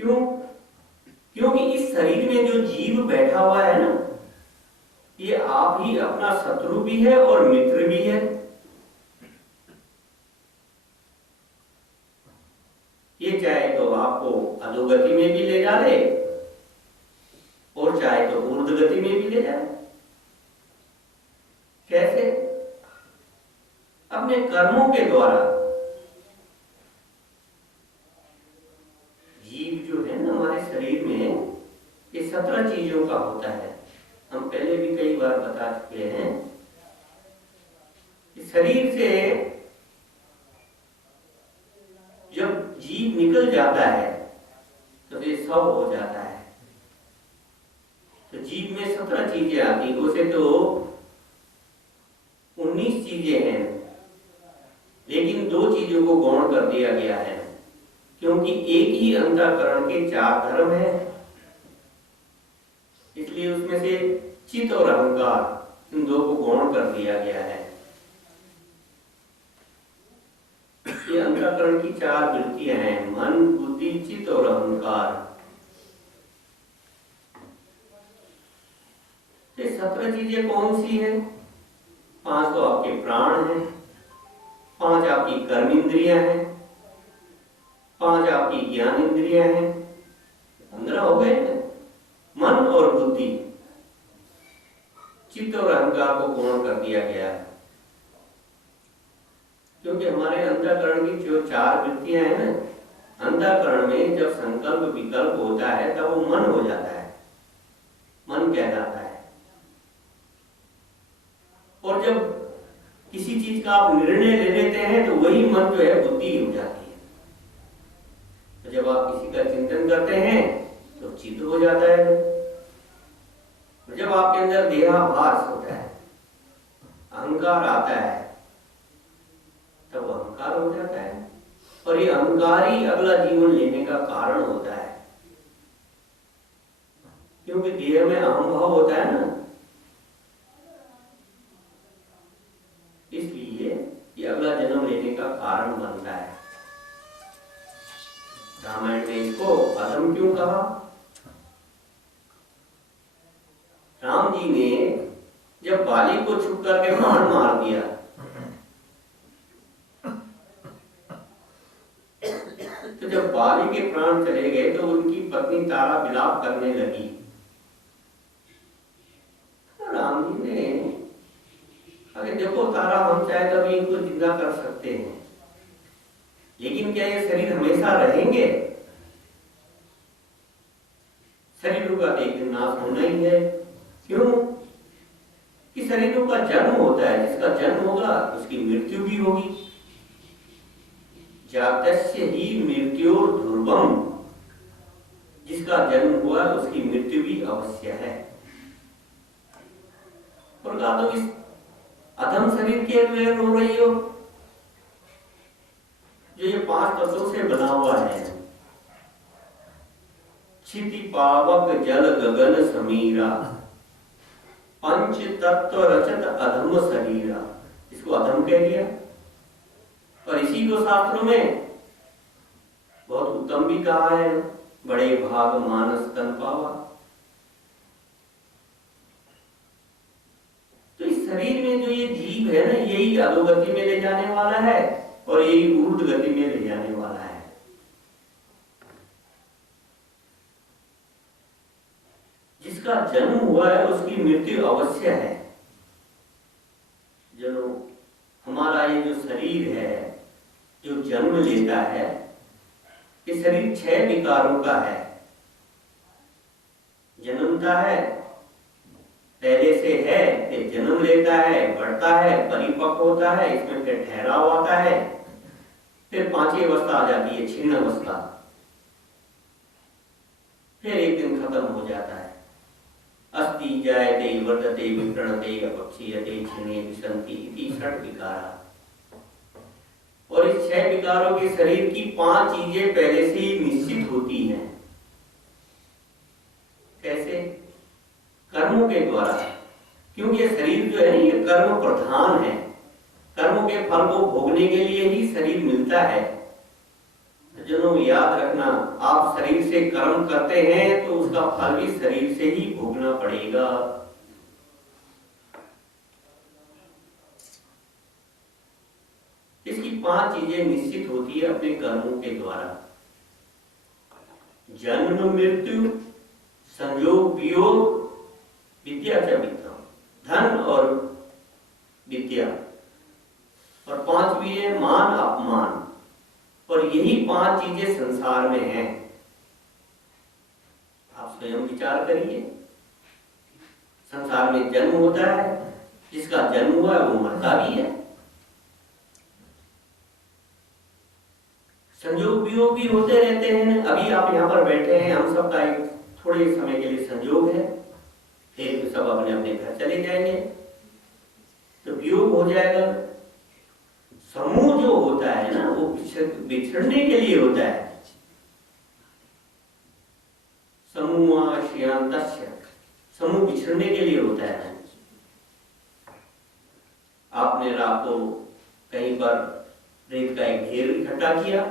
क्यों? क्योंकि इस शरीर में जो जीव बैठा हुआ है ना, ये आप ही अपना शत्रु भी है और मित्र भी है। ये चाहे तो आपको अधोगति में भी ले जा ले और चाहे तो ऊर्ध्व गति में भी ले जाए। कैसे? अपने कर्मों के द्वारा। जीव जो है ना हमारे शरीर में, ये 17 चीजों का होता है। हम पहले भी कई बार बता चुके हैं कि शरीर से जब जीव निकल जाता है तो ये 100 हो जाता है। तो जीव में 17 चीजें आती, उसे तो 19 चीजें हैं, लेकिन 2 चीजों को गौण कर दिया गया है, क्योंकि एक ही अंतःकरण के 4 धर्म है। इसलिए उसमें से चित्त और अहंकार, इन 2 को गौण कर दिया गया है। ये अंतःकरण की 4 वृत्तियां हैं, मन, बुद्धि, चित्त और अहंकार। ये 17 चीजें कौन सी हैं? 5 तो आपके प्राण हैं, 5 आपकी कर्म इंद्रियां हैं, 5 आपकी ज्ञान इंद्रियां हैं, 15 हो गए। मन और बुद्धि, चित्त और अहंकार को गौण कर दिया गया है, क्योंकि हमारे अंतःकरण की जो 4 वृत्तियां हैं ना, अंतःकरण में जब संकल्प विकल्प होता है तब वो मन हो जाता है, मन कहलाता है। और जब किसी चीज का आप निर्णय ले लेते हैं तो वही मन जो है बुद्धि हो जाती है। तो जब आप किसी का चिंतन करते हैं तो चित्त हो जाता है। तो जब आपके अंदर देहाभास होता है, अहंकार आता है, तब अहंकार हो जाता है। और ये अहंकार ही अगला जीवन लेने का कारण होता है, क्योंकि देह में अहम भाव होता है ना, इसलिए ये अगला जन्म लेने का कारण बनता है। रामायण ने इसको अधम क्यों कहा? राम जी ने जब बाली को छुप करके बाण मार दिया, तो जब बाली के प्राण चले गए तो उनकी पत्नी तारा विलाप करने लगी। तो राम जी ने अरे देखो तारा, हम चाहे कभी इनको जिंदा कर सकते हैं, लेकिन क्या ये शरीर हमेशा रहेंगे? शरीरों का एक दिन नाश होना ही है। क्यों? कि शरीरों का जन्म होता है, जिसका जन्म होगा उसकी मृत्यु भी होगी। जातस्य ही मृत्योर ध्रुवम, जिसका जन्म हुआ उसकी मृत्यु भी अवश्य है। और कहा तो इस अधम शरीर के लिए रो रही हो, जो ये 5 तत्वों से बना हुआ है। क्षिति पावक जल गगन समीरा, पंच तत्व रचत अधम शरीरा, इसको अधम कह दिया। और इसी को शास्त्रों में बहुत उत्तम भी कहा है, बड़े भाग मानस तन पावा। तो इस शरीर में जो ये जीव है ना, यही अधोगति में ले जाने वाला है और यही ऊर्ध्व गति में ले जाने वाला है। जिसका जन्म हुआ है उसकी मृत्यु अवश्य है। जो हमारा ये जो शरीर है जो जन्म लेता है, ये शरीर 6 विकारों का है। जन्मता है, पहले से है, फिर जन्म लेता है, बढ़ता है, परिपक्व होता है, इसमें फिर ठहराव आता है, फिर 5वीं अवस्था आ जाती है, क्षीण अवस्था, फिर एक दिन खत्म हो जाता है। अस्ति जायते वर्धते विप्रणते अपक्षीयते क्षीणे विसंति इति 6 विकारा। और इस 6 विकारों के शरीर की 5 चीजें पहले से ही निश्चित होती हैं। कैसे? कर्मों के द्वारा, क्योंकि ये शरीर जो है ये कर्म प्रधान है। कर्मों के फल को भोगने के लिए ही शरीर मिलता है। सज्जनों, याद रखना, आप शरीर से कर्म करते हैं तो उसका फल भी शरीर से ही भोगना पड़ेगा। इसकी 5 चीजें निश्चित होती है अपने कर्मों के द्वारा। जन्म मृत्यु, संयोग वियोग, विद्या च वित्तम, धन और विद्या, और 5वीं है मान अपमान। और यही 5 चीजें संसार में हैं। आप स्वयं विचार करिए। संसार में जन्म होता है, जिसका जन्म हुआ है वो मरता भी है। संयोग वियोग भी होते रहते हैं। अभी आप यहाँ पर बैठे हैं, हम सबका एक थोड़े समय के लिए संयोग है, फिर सब अपने अपने घर चले जाएंगे तो वियोग हो जाएगा। समूह जो होता है ना, वो बिछड़ने के लिए होता है। समूह श्रियांतस्य, समूह बिछड़ने के लिए होता है। आपने रात को कहीं पर रेत का एक ढेर इकट्ठा किया,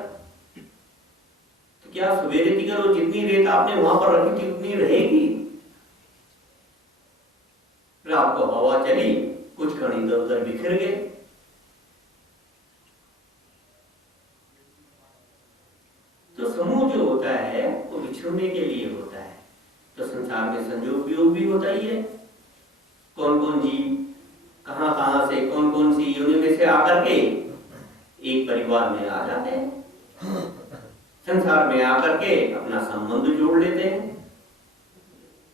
तो क्या सवेरे दिगर जितनी रेत आपने वहां पर रखी थी उतनी रहेगी? रात को हवा चली, कुछ कण इधर उधर बिखर गए। तो समूह जो होता है वो बिछड़ने के लिए होता है। तो संसार में संयोग वियोग भी होता ही है। कौन कौन जीव कहां कहां से, कौन कौन सी योनि में से आकर के एक परिवार में आ जाते हैं, संसार में आकर के अपना संबंध जोड़ लेते हैं।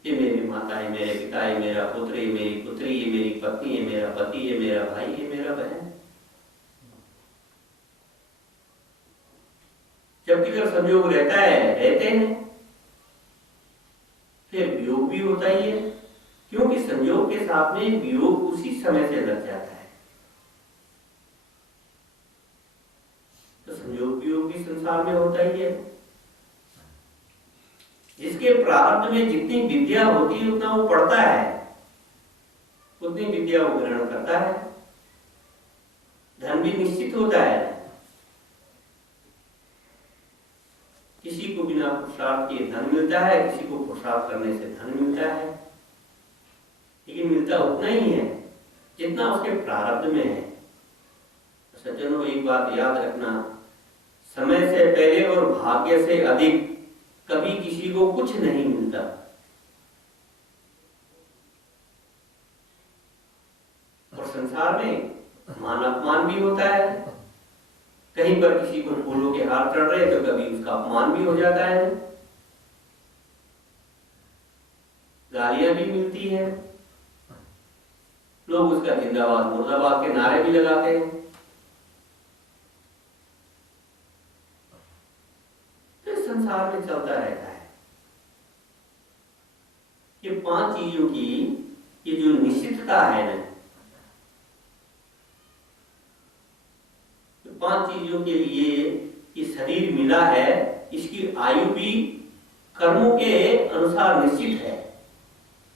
ये मेरी माता है, मेरे पिता है, मेरा पुत्र, ये मेरी पुत्री, ये मेरी पत्नी, ये मेरा पति, ये मेरा भाई, ये मेरा बहन। जब तक संयोग रहता है रहते हैं, फिर वियोग भी होता ही है, क्योंकि संयोग के साथ में वियोग उसी समय से लग जाता है। तो संयोग वियोग भी संसार में होता ही है। जिसके प्रारब्ध में जितनी विद्या होती है उतना वो पढ़ता है, उतनी विद्या वो ग्रहण करता है। धन भी निश्चित होता है। किसी को बिना पुरुषार्थ के धन मिलता है, किसी को पुरुषार्थ करने से धन मिलता है, लेकिन मिलता उतना ही है जितना उसके प्रारब्ध में है। सज्जनों, एक बात याद रखना, समय से पहले और भाग्य से अधिक कभी किसी को कुछ नहीं मिलता। और संसार में मान अपमान भी होता है। कहीं पर किसी को फूलों के हार चढ़ रहे तो कभी उसका अपमान भी हो जाता है, गालियां भी मिलती हैं, लोग उसका जिंदाबाद मुर्दाबाद के नारे भी लगाते हैं। तो संसार में चलता रहता है। ये 5 चीजों की ये जो निश्चितता है ना, 5 चीजों के लिए ये शरीर मिला है, इसकी आयु भी कर्मों के अनुसार निश्चित है।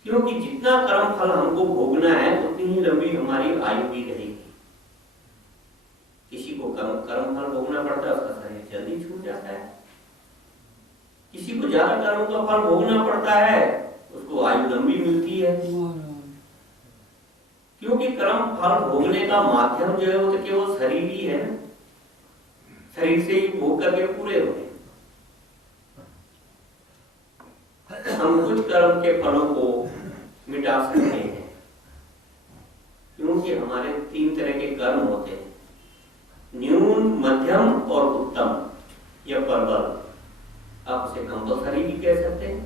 क्योंकि जितना कर्म फल हमको भोगना है उतनी ही लंबी हमारी आयु भी रहेगी। किसी को कर्म फल भोगना पड़ता है, उसका शरीर जल्दी छूट जाता है। किसी को ज्यादा कर्म का फल भोगना पड़ता है, उसको आयु लंबी मिलती है। क्योंकि कर्म फल भोगने का माध्यम जो है वो तो केवल शरीर ही है ना, शरीर से ही भोग करके पूरे हो गए। हम कुछ कर्म के फलों को मिटा सकते हैं, क्योंकि हमारे 3 तरह के कर्म होते हैं, न्यून, मध्यम और उत्तम या प्रबल। आप उसे कंपल्सरी भी कह सकते हैं।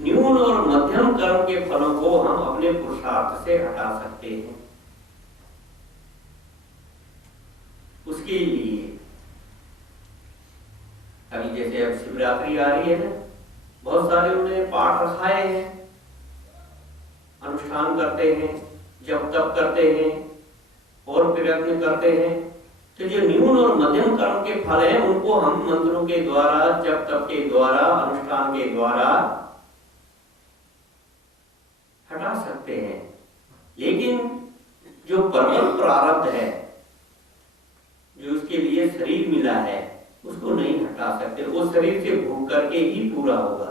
न्यून और मध्यम कर्म के फलों को हम अपने पुरुषार्थ से हटा सकते हैं। उसके लिए अभी जैसे अब शिवरात्रि आ रही है ना, बहुत सारे उन्हें पाठ रखाए हैं, अनुष्ठान करते हैं, जप तप करते हैं और प्रयत्न करते हैं। तो जो न्यून और मध्यम कर्म के फल हैं उनको हम मंत्रों के द्वारा, जप तप के द्वारा, अनुष्ठान के द्वारा हटा सकते हैं। लेकिन जो परम प्रारब्ध है, जो उसके लिए शरीर मिला है, उसको नहीं हटा सकते, वो शरीर से भोग करके ही पूरा होगा।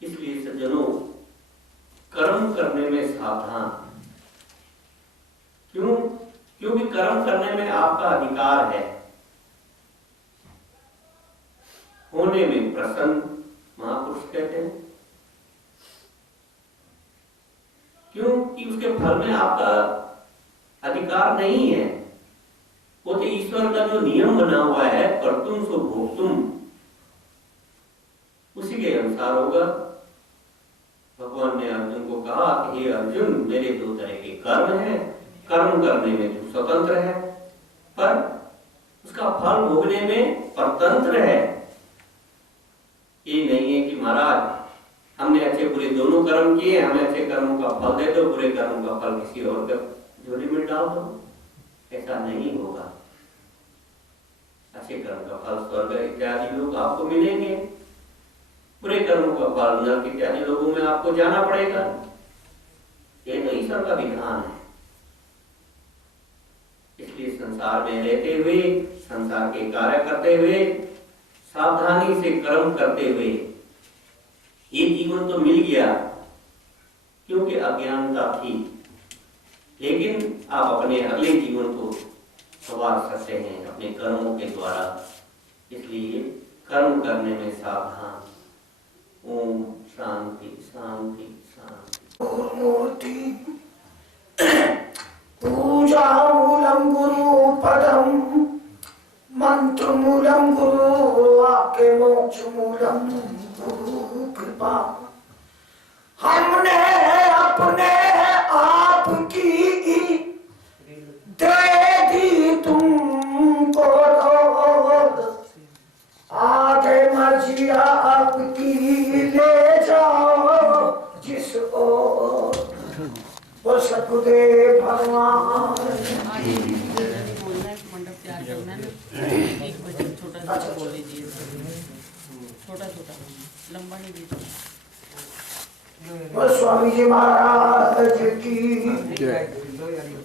इसलिए सज्जनों, कर्म करने में सावधान। क्यों? क्योंकि कर्म करने में आपका अधिकार है। होने में प्रसन्न महापुरुष कहते हैं। क्यों? कि उसके फल में आपका अधिकार नहीं है। वो तो ईश्वर का जो नियम बना हुआ है, कर्तुम सो भोक्तुम, उसी के अनुसार होगा। भगवान ने अर्जुन को कहा कि हे अर्जुन, मेरे दो तरह के कर्म हैं, कर्म करने में तू स्वतंत्र है, पर उसका फल भोगने में परतंत्र है। ये नहीं है कि महाराज हमने अच्छे बुरे दोनों कर्म किए, हमें अच्छे कर्मों का फल दे दो, बुरे कर्मों का फल किसी और के झोली में डाल दो। ऐसा नहीं होगा। अच्छे कर्म का फल स्वर्ग इत्यादि लोग आपको मिलेंगे, बुरे कर्मों का फल नरक इत्यादि लोगों में आपको जाना पड़ेगा। ये तो ईश्वर का विधान है। इसलिए संसार में रहते हुए, संसार के कार्य करते हुए, सावधानी से कर्म करते हुए, ये जीवन तो मिल गया क्योंकि अज्ञानता थी, लेकिन आप अपने अगले जीवन को संवार सकते हैं अपने कर्मों के द्वारा। इसलिए कर्म करने में सावधान। ओम शांति शांति शांति। मूर्ति पूजा मूलम गुरु पदम, मंत्र मूलम गुरु वाक्य, मोक्ष मूलम गुरु कृपा। हमने अपने आप की दे दी तुमको, आगे मर्जी आपकी ले जाओ जिस ओर, वो सतगुरुदेव भगवान। मंडप तैयार करना है, एक भजन छोटा सा बोल दीजिए, छोटा छोटा, लंबा नहीं दीजिए। वो स्वामी जी महाराज की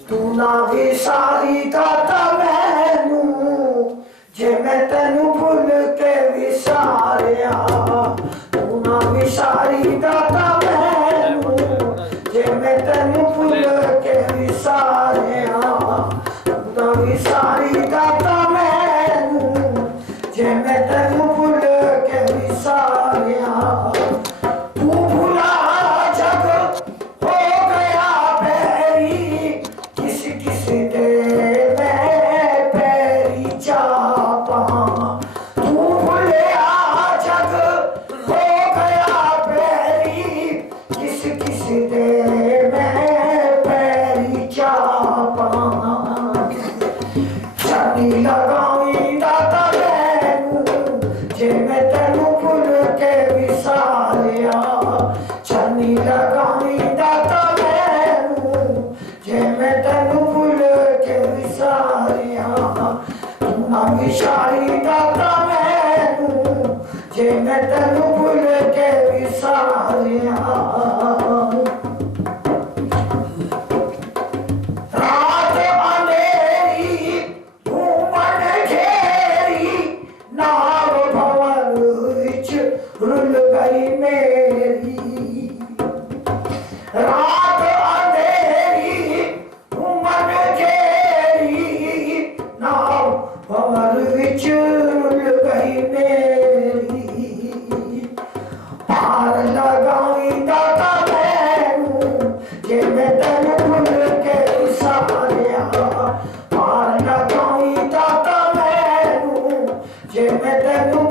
तू ना भी सारी दाता मैनू, जे मैं तेनू भूल के विसारिया। तू ना भी सारी दाता मैनू, जे मैं तेनू भूल के विसारिया। तू ना भी सारी दाता मैनू, जे मैं तेनू भूल के विसारिया। तू भूला जग हो गया पैरी, किस किस दे मैं पैरी चापा। तू भूलिया जग हो गया पैरी, किस किस दे मैं पैरी चापा। छाती लगाई दाता मैनू, जे मैं तेनू भूल के विसारिया। छाती लगाई दाता मैनू, जे मैं तेनू भूल के विसारिया। तू ना विसारी दाता मैनू, जे मैं तेनू भूल के विसारिया। रात अंधेरी घूमन घेरी, नाव भंवर विच रुल गई मेरी। रात अंधेरी घूमन घेरी, नाव भंवर विच रुल गई मेरी। पार लगाई दाता मैनू, जे मैं तेनू भूल के विसारिया। पार लगाई दाता मैनू, जे मैं तेनू